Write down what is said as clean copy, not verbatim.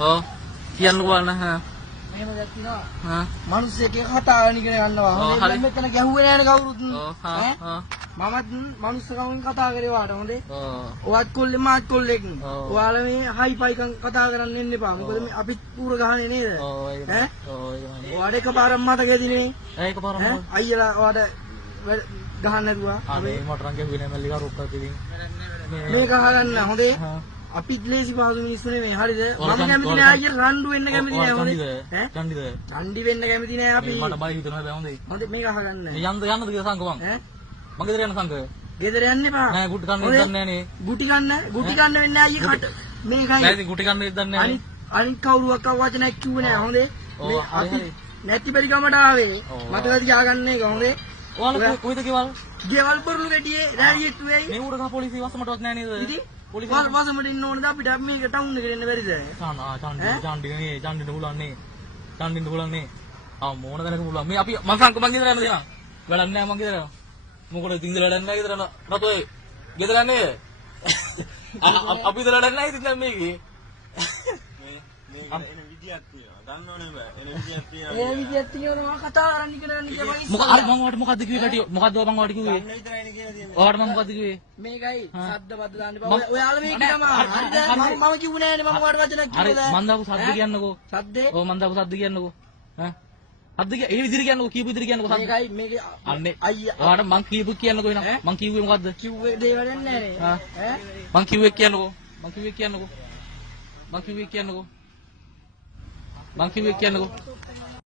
Oh. Kian luar nah. මෙහෙම දෙයක් තියෙනවා. මිනිස්සෙක්ගේ කතාවන ඉගෙන ගන්නවා. හොඳේ මම මෙතන ගැහුවේ නැහැ නේ කවුරුත්. මමත් මිනිස්සුකමින් කතා කරේ වාට හොඳේ. ඔයත් කොල්ලේ මාත් කොල්ලෙක්. ඔයාලා මේ හයිෆයිකම් කතා කරන්න එන්න එපා. මොකද මේ අපිත් පූර ගහන්නේ නේද? ඈ? ඔයාට එකපාරක් මතකෙදී නේ. එකපාරක් අයියලා ඔයාට ගහන්න නැතුවා. අනේ මට රං ගැහුවේ නැහැ මල්ලි කරුක්කක් ඉතින්. මේක අහගන්න හොඳේ. අපිත් ලේසි පාසු මිනිස්සු නෙමෙයි හරිද මම කැමති නෑ අයියර රණ්ඩු වෙන්න කැමති නෑ හොඳේ ඈ චණ්ඩි වෙන්න කැමති නෑ අපි මට බය හිතෙනවා බෑ හොඳේ හොඳේ මේක අහගන්න යන්නද කියලා සංක මං ඈ මං ගෙදර යන්න සංක ගෙදර යන්න එපා නෑ ගුටි කන්න දෙන්නේ නෑ නේ ගුටි කන්න වෙන්නේ අයියේ කට මේකයි නෑ ඉතින් ගුටි කන්න දෙන්නේ නෑ අනිත් කවුරුවක් වචනයක් කිව්වේ නෑ හොඳේ මේ අපි නැති පරි ගමට ආවේ මතක තියාගන්න එක හොඳේ ඔයාලා කොයිද ගෙවල් පොරුළු ගැටියේ රැරියෙත් වෙයි මේ උඩ ගහ පොලිසිය වසමටවත් නෑ නේද ඉතින් වසමට ඉන්න ඕනද අපිට මේක ටවුන් එකට එන්න බැරිද? චාන්ඩිට පුළුවන්නේ. චාන්ඩිට පුළුවන්නේ. මොන දැනක පුළුවන්. මේ අපි මං සංක මං ගෙදර යන්න දෙනවා. වැඩක් නෑ මං ගෙදර යනවා. මොකද තින්දල වැඩක් නෑ ගෙදර යන. රතෝයි ගෙදර යන්නේ. අපි ගෙදර වැඩක් නෑ ඉතින් දැන් මේකේ. මේ එන විදියක් තියෙනවා. දන්නවනේ බෑ. එන විදියක් තියෙනවා. ඒ විදියක් තියෙනවා කතා කරන්න ඉගෙන ගන්න කියලා. මොකද මං ඔයාලට මොකද්ද කිව්වේ කටිය? මොකද්ද මං ඔයාලට කිව්වේ? ඔයාලට මං මොකද්ද කිව්වේ? මේකයි ශබ්ද බද්ද දාන්න එපා. ඔයාලා මේක තමයි. මම කිව්වේ නෑනේ මම ඔයාලට වචනක් කිව්වද? හරි මං දාපු ශබ්ද කියන්නකෝ. ශබ්දේ? ඔව් මං දාපු ශබ්ද කියන්නකෝ. ඈ ශබ්ද කිය ඒ විදිහට කියන්නකෝ කීපු විදිහට කියන්නකෝ ශබ්ද. මේකයි මේකේ අන්නේ ඔයාලට මං කියපු කියන්නකෝ එනවා. මං කිව්වේ මොකද්ද? කිව්වේ දේවල් නෑනේ. ඈ මං කිව්වේ කියන්නකෝ. මං කිව්වේ කියන්නකෝ. මං කිව්වේ කියන්නකෝ. මං කිව්වේ කියන්නකෝ.